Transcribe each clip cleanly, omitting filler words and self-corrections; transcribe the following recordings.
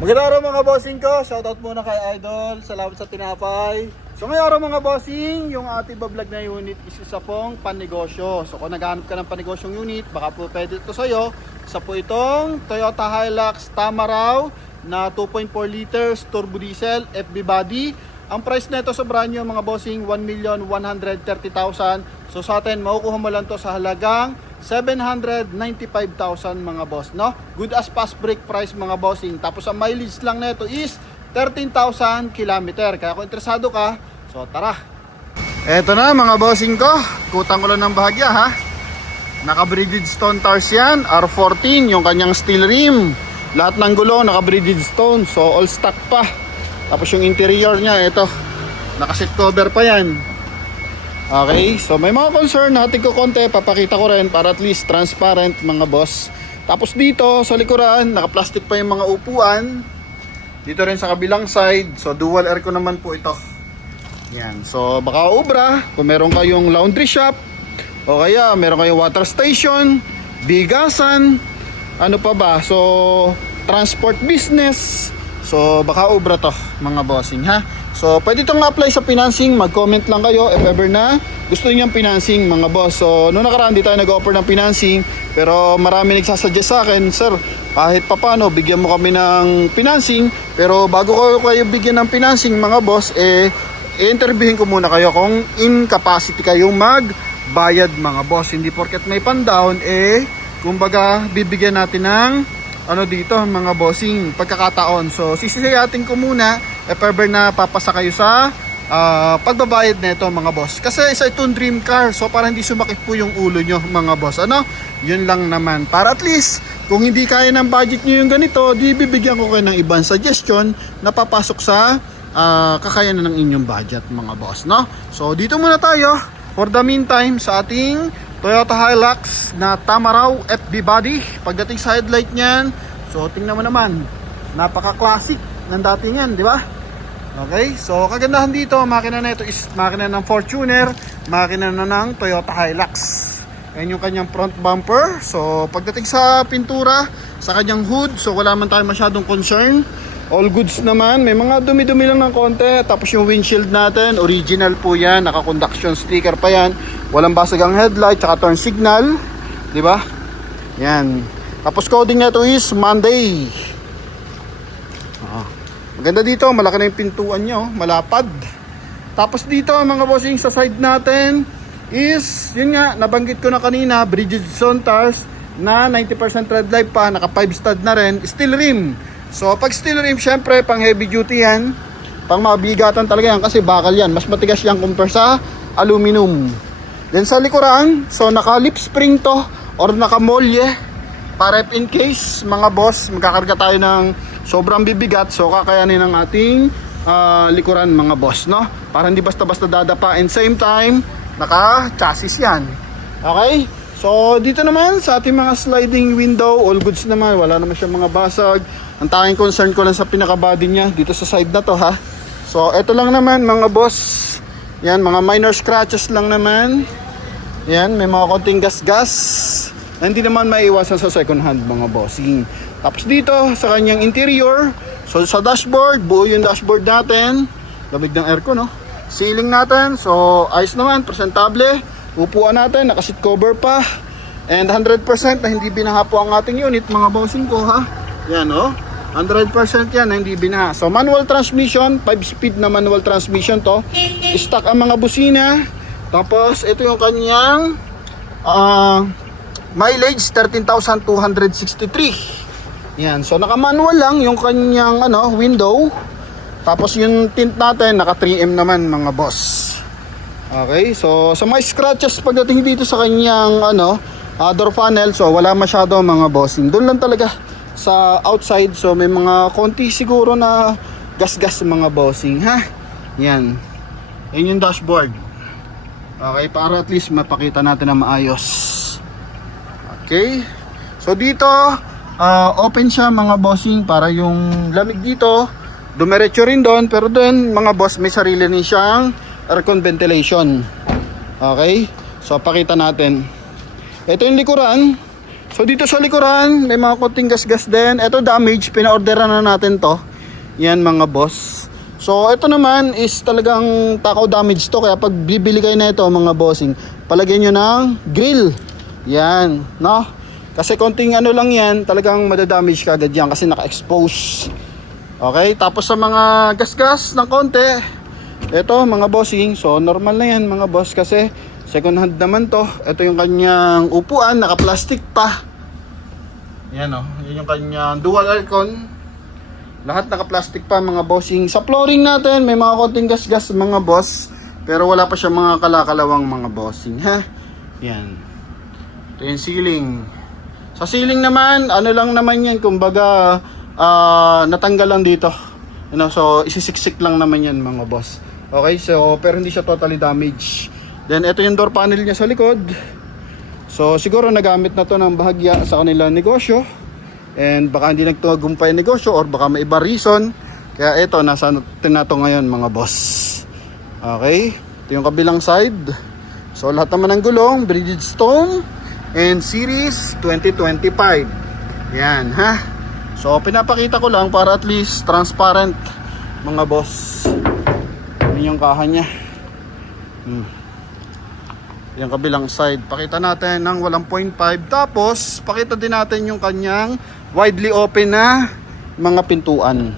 Magandang araw mga bossing ko. Shoutout muna kay Idol. Salamat sa tinapay. So ngayong araw mga bossing, yung ating bablog na unit is isa pong pannegosyo. So kung naghahanap ka ng pannegosyong unit, baka po pwede ito sa'yo. Isa po itong Toyota Hilux Tamaraw na 2.4 liters turbo diesel FB body. Ang price nito sa brand new mga bossing 1,130,000. So sa atin makukuha mo lang to sa halagang 795,000 mga boss, no? Good as fast break price mga bossing. Tapos ang mileage lang nito is 13,000 kilometer. Kaya kung interesado ka, so tara. Eto na mga bossing ko. Kutang ko lang ng bahagya ha. Naka Bridgestone tires yan. R14 yung kanyang steel rim. Lahat ng gulo naka Bridgestone. So all stock pa. Tapos yung interior niya, ito. Naka seat cover pa yan. Okay, so may mga concern natin ko konti, papakita ko rin para at least transparent mga boss. Tapos dito sa likuran, naka-plastic pa yung mga upuan. Dito rin sa kabilang side, so dual aircon naman po ito. Yan, so baka ubra, kung meron kayong laundry shop, o kaya meron kayong water station, bigasan, ano pa ba, so transport business, so baka ubra to mga bossing ha. So, pwede itong apply sa financing. Mag-comment lang kayo if ever na gusto niyo yung financing mga boss. So, noong nakaraan di tayo nag-offer ng financing. Pero marami nagsasuggest sa akin, sir, kahit papano, bigyan mo kami ng financing. Pero bago ko kayo bigyan ng financing mga boss, i-interviewin ko muna kayo kung in capacity kayong magbayad mga boss. Hindi porket may pan-down, kumbaga, bibigyan natin ng ano dito mga bossing pagkakataon. So sisiyatin ko muna if ever na papasa kayo sa pagbabayad nito mga boss. Kasi isa itong dream car. So para hindi sumakit po yung ulo nyo mga boss. Ano? Yun lang naman. Para at least kung hindi kaya ng budget nyo yung ganito, di bibigyan ko kayo ng ibang suggestion na papasok sa kakayanan ng inyong budget mga boss. No? So dito muna tayo for the meantime sa ating Toyota Hilux na Tamaraw FB body. Pagdating sa headlight niyan, so tingnan mo naman, napaka-classic ng dating yan, di ba? Okay, so kagandahan dito, makina na ito is makina ng Fortuner, makina na ng Toyota Hilux. Yan yung kanyang front bumper. So pagdating sa pintura, sa kanyang hood, so wala man tayo masyadong concern. All goods naman, may mga dumi-dumi lang ng konti. Tapos yung windshield natin, original po yan, naka-conduction sticker pa yan. Walang basag ang headlight, tsaka turn signal, di ba? Yan. Tapos coding nito is Monday. Maganda dito, malaki na yung pintuan nyo, malapad. Tapos dito mga bossing sa side natin is, yun nga, nabanggit ko na kanina, Bridgestone tires na 90% red light pa, naka 5 stud na rin, steel rim. So pag steel rim, syempre pang heavy duty yan, pang mabigatan talaga yan kasi bakal yan, mas matigas yan compare sa aluminum. Then sa likuran, so naka lip spring to or naka molye para if in case mga boss magkakarga tayo ng sobrang bibigat, so kakayanin ng ating likuran mga boss, no? Para hindi basta-basta dadapa, and same time naka chassis yan. Okay? So dito naman sa ating mga sliding window, all goods naman, wala naman siyang mga basag. Ang tanging concern ko lang sa pinaka-body niya dito sa side na to ha. So ito lang naman mga boss. Yan, mga minor scratches lang naman. Yan, may mga konting gas-gas. Hindi naman maiwasan sa second hand mga bossing. Tapos dito sa kanyang interior, so sa dashboard, buo yung dashboard natin. Lamig ng aircon, no? Ceiling natin, so ayos naman, presentable. Upuan natin, naka-seat cover pa. And 100% na hindi binaha po ang ating unit mga bossing ko ha. Yan oh. 100% yan na hindi binaha. So manual transmission, 5-speed na manual transmission to. Stock ang mga busina. Tapos ito yung kanyang mileage 13,263. Yan. So naka-manual lang yung kanyang window. Tapos yung tint natin naka 3M naman mga boss. Okay, so sa mga scratches pagdating dito sa kanyang door panel, so wala masyado mga bossing. Doon lang talaga sa outside, so may mga konti siguro na gas-gas mga bossing ha. Yan. Yan yung dashboard. Okay, para at least mapakita natin na maayos. Okay. So dito, open siya mga bossing para yung lamig dito dumiretso rin doon, pero doon mga boss may sarili rin siyang aircon ventilation. Okay? So pakita natin. Ito yung likuran. So dito sa likuran, may mga konting gas-gas din. Ito damage, pina-orderan na natin to. Yan mga boss. So ito naman is talagang takaw damage to. Kaya pag bibili kayo na ito mga bossing, palagyan nyo ng grill. Yan, no? Kasi konting ano lang yan, talagang madadamage ka agad yan kasi naka-expose. Okay, tapos sa mga gas-gas ng konti, ito mga bossing, so normal na yan mga boss kasi second hand naman to. Ito yung kanyang upuan, naka-plastic pa. Yan o, yun yung kanyang dual aircon. Lahat naka-plastic pa mga bossing. Sa flooring natin, may mga konting gas-gas mga boss. Pero wala pa siya mga kalakalawang mga bossing, ha? Yan. Ito yung ceiling. Sa ceiling naman, ano lang naman yan, kumbaga natanggal lang dito. You know, so isisiksik lang naman yan mga boss. Okay, so pero hindi siya totally damaged. Then ito yung door panel niya sa likod. So siguro nagamit na to ng bahagya sa kanilang negosyo. And baka hindi nagtagumpay yung negosyo or baka may iba reason. Kaya ito, nasa natin na to ngayon mga boss. Okay, ito yung kabilang side. So lahat naman ng gulong, Bridgestone and Series 2025. Yan ha. So pinapakita ko lang para at least transparent mga boss. Yan yung kaha niya. Yung kabilang side, pakita natin ng 1.5. Tapos pakita din natin yung kanyang widely open na mga pintuan.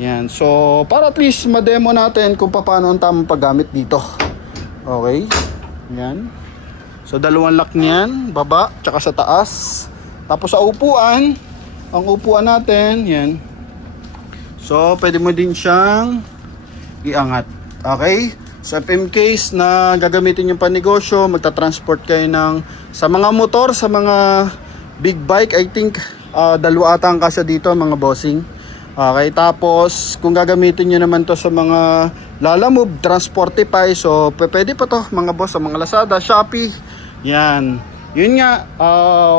Yan, so para at least ma-demo natin kung paano ang tamang paggamit dito. Okay, yan. So dalawang lock niyan, baba tsaka sa taas. Tapos sa upuan, ang upuan natin, yan. So pwede mo din siyang iangat. Okay, so if in case na gagamitin yung panegosyo, magta-transport kayo ng sa mga motor, sa mga big bike, I think dalawa ata ang kasya dito mga bossing. Okay, tapos kung gagamitin nyo naman to sa mga Lalamove, Transportify, so pwede pa to mga boss sa mga Lazada, Shopee. Yan, yun nga,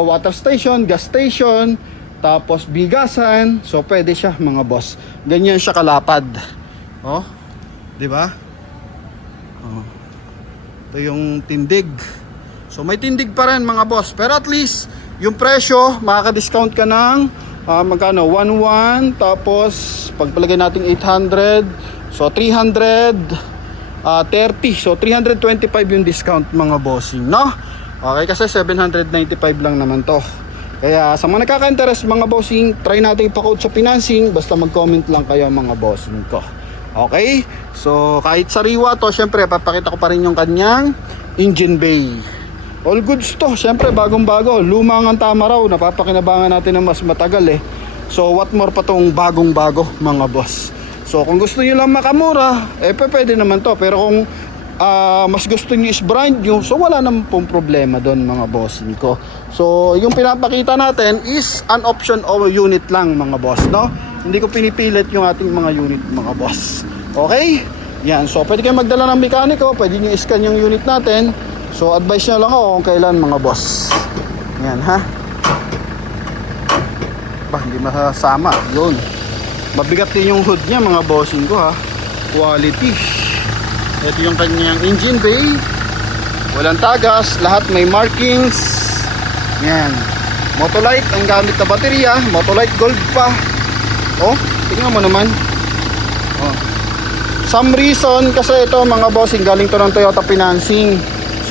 water station, gas station, tapos bigasan, so pwede siya mga boss. Ganyan siya kalapad. Oh, di ba? Oh. Ito yung tindig. So may tindig pa rin mga boss, pero at least yung presyo, makaka-discount ka ng magkano? 1.1, tapos pagpalagay natin 800, so 330, so 325 yung discount mga bossing, no? Okay, kasi 795 lang naman to. Kaya sa mga nakaka-interest mga bossing, try natin ipa-quote sa financing, basta mag-comment lang kayo mga bossing ko. Okay, so kahit sariwa to, syempre papakita ko pa rin yung kanyang engine bay. All goods to, syempre bagong bago, lumang ang tama raw, napapakinabangan natin ng mas matagal eh. So what more pa tong bagong bago mga boss. So kung gusto niyo lang makamura, pwede naman to. Pero kung mas gusto niyo is brand new, so wala naman pong problema doon mga bossing ko. So yung pinapakita natin is an option o unit lang mga boss, no? Hindi ko pinipilit yung ating mga unit mga boss. Okay? Yan, so pwede kayo magdala ng mekaniko, pwede niyo i-scan yung unit natin. So advice nyo lang ako kung kailan mga boss. Yan ha. Hindi masasama. Yun. Mabigat din yung hood niya mga bossing ko ha. Quality. Ito yung kanyang engine bay. Walang tagas. Lahat may markings. Yan. Motolite ang gamit na baterya. Motolite gold pa. Oh, tingnan mo naman. Oh. Some reason kasi ito mga bossing galing to ng Toyota financing.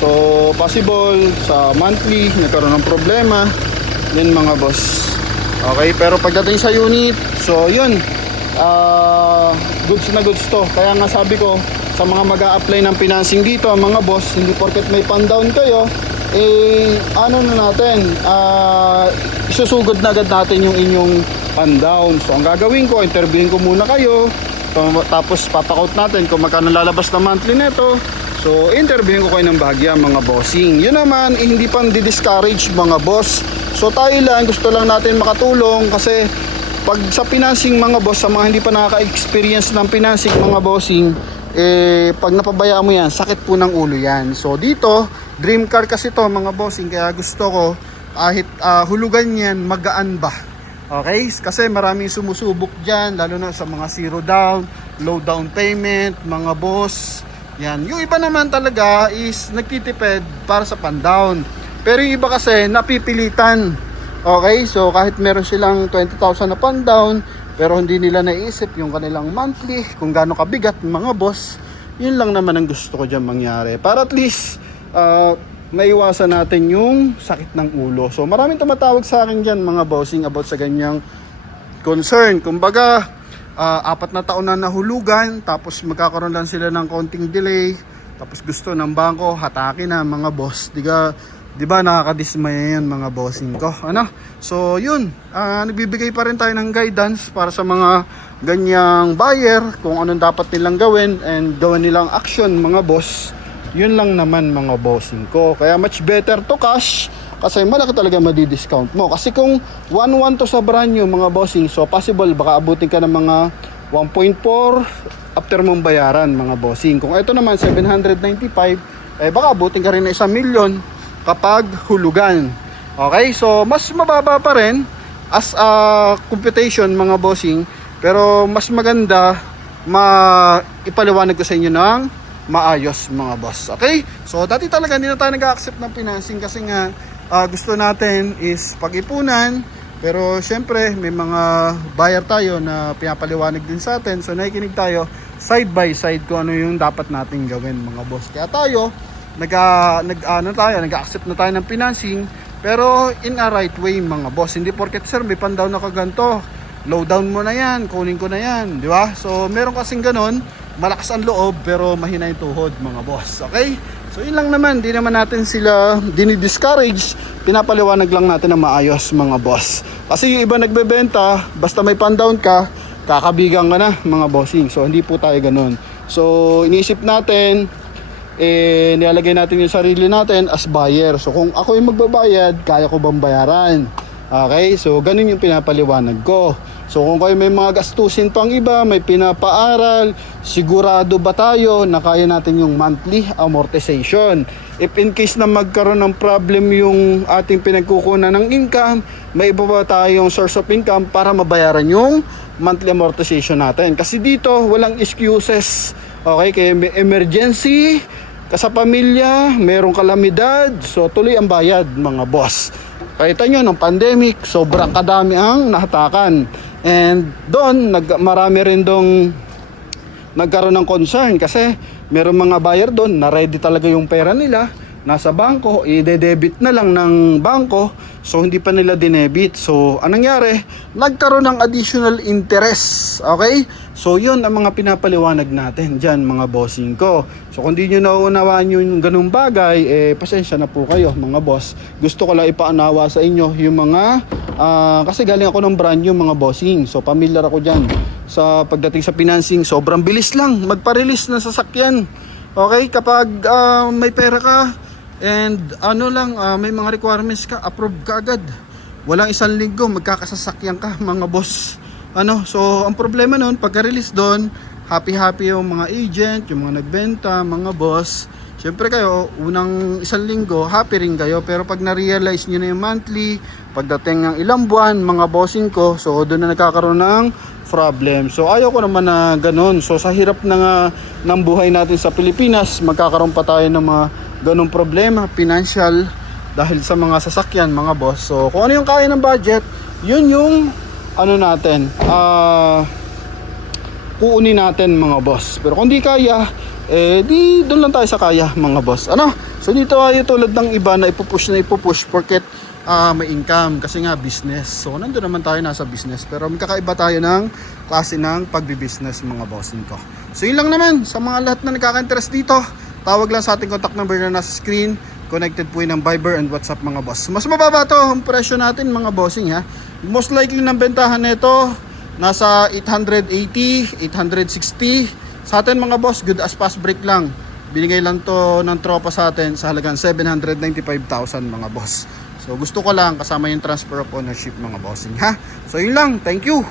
So possible sa monthly nagkaroon ng problema din mga boss. Okay, pero pagdating sa unit, so yun, goods na goods to. Kaya nga sabi ko sa mga mag-a-apply ng financing dito mga boss, hindi porket may pan-down kayo, ano na natin, isusugod na agad natin yung inyong pan-down. So ang gagawin ko, interviewin ko muna kayo, tapos papakot natin kung magkano lalabas na monthly neto. So interviewin ko kayo ng bahagya mga bossing. Yun naman, hindi pang di-discourage mga boss. So tayo lang, gusto lang natin makatulong kasi pag sa financing mga boss, sa mga hindi pa nakaka-experience ng financing mga bossing, pag napabayaan mo yan, sakit po ng ulo yan. So dito, dream car kasi to mga bossing, kaya gusto ko kahit hulugan yan, magaan ba? Okay? Kasi maraming sumusubok dyan, lalo na sa mga zero down, low down payment, mga boss. Yan. Yung iba naman talaga is nagtitipid para sa pan-down. Pero yung iba kasi napipilitan. Okay, so kahit meron silang 20,000 na pan down, pero hindi nila naisip yung kanilang monthly, kung gaano kabigat mga boss. Yun lang naman ang gusto ko dyan mangyari. Para at least, maiwasan natin yung sakit ng ulo. So maraming tumatawag sa akin dyan mga bossing about sa ganyang concern. Kumbaga, 4 na taon na nahulugan, tapos magkakaroon lang sila ng konting delay, tapos gusto ng bangko, hatake na mga boss. Di ba nakakadismaya yan mga bossing ko, ano? So yun, nagbibigay pa rin tayo ng guidance para sa mga ganyang buyer kung anong dapat nilang gawin and gawin nilang action mga boss. Yun lang naman mga bossing ko. Kaya much better to cash kasi malaki talaga madi-discount mo. Kasi kung 1.1 to sa brand new mga bossing, so possible baka abutin ka ng mga 1.4 after mong bayaran mga bossing. Kung ito naman 795, baka abutin ka rin ng 1 million kapag hulugan. Okay, so mas mababa pa rin as a computation mga bossing, pero mas maganda ipaliwanag ko sa inyo ng maayos mga boss. Okay, so dati talaga hindi na tayo nag-accept ng financing kasi nga gusto natin is pag-ipunan, pero syempre may mga buyer tayo na pinapaliwanag din sa atin, so nakikinig tayo side by side kung ano yung dapat natin gawin mga boss. Kaya tayo nag-accept na tayo ng financing, pero in a right way mga boss. Hindi porket sir may pan-down na kaganto, low down mo na yan, kunin ko na yan, di ba? So meron kasing ganon, malakas ang loob pero mahina yung tuhod mga boss. Okay, so yun lang naman, di naman natin sila dinidiscourage, pinapaliwanag lang natin na maayos mga boss. Kasi yung iba nagbebenta, basta may pan-down ka, kakabigang ka na mga bossing. So hindi po tayo ganon. So iniisip natin, nilalagay natin yung sarili natin as buyer. So kung ako yung magbabayad, kaya ko bang bayaran? Okay, so ganun yung pinapaliwanag ko. So kung kayo may mga gastusin pang iba, may pinapaaral, sigurado ba tayo na kaya natin yung monthly amortization? If in case na magkaroon ng problem yung ating pinagkukunan ng income, may iba ba tayong source of income para mabayaran yung monthly amortization natin? Kasi dito walang excuses. Okay, kaya may emergency ka sa pamilya, mayroong kalamidad, so tuloy ang bayad mga boss. Kita nyo, ng pandemic, sobrang kadami ang nahatakan. And doon, marami rin dong nagkaroon ng concern kasi mayroong mga buyer doon na ready talaga yung pera nila, nasa bangko, i-debit na lang ng bangko, so hindi pa nila dinebit. So anong nangyari? Nagkaroon ng additional interest. Okay, so yun ang mga pinapaliwanag natin dyan mga bossing ko. So kung di nyo nauunawaan yung ganung bagay, pasensya na po kayo mga boss. Gusto ko lang ipaanawa sa inyo yung mga kasi galing ako ng brand new mga bossing, so familiar ako dyan sa pagdating sa financing. Sobrang bilis lang magpa-release ng sasakyan. Okay, kapag may pera ka and may mga requirements ka, approve ka agad. Walang 1 linggo magkakasasakyan ka mga boss. So ang problema noon, pagka-release doon, happy yung mga agent, yung mga nagbenta, mga boss. Siyempre kayo, unang 1 linggo, happy rin kayo. Pero pag na-realize nyo na yung monthly, pagdating ng ilang buwan, mga bossing ko, so doon na nagkakaroon ng problem. So ayaw ko naman na ganun. So sa hirap ng buhay natin sa Pilipinas, magkakaroon pa tayo ng mga ganung problema, financial, dahil sa mga sasakyan mga boss. So kung ano yung kaya ng budget, yun yung natin, kuunin natin mga boss. Pero kung di kaya, di doon lang tayo sa kaya mga boss. So dito ay tulad ng iba na ipupush porket may income kasi nga business. So nandun naman tayo nasa business, pero magkakaiba tayo ng klase ng pagbi-business mga bossing ko. So yun lang naman sa mga lahat na nagkaka-interest dito. Tawag lang sa ating contact number na nasa screen. Connected po yun ng Viber and WhatsApp mga boss. Mas mababa to ang presyo natin mga bossing ha. Most likely ng bentahan nito nasa 880, 860. Sa atin mga boss, good as fast break lang. Binigay lang to ng tropa sa atin sa halagang 795,000 mga boss. So gusto ko lang kasama yung transfer of ownership mga bossing ha. So yun lang, thank you.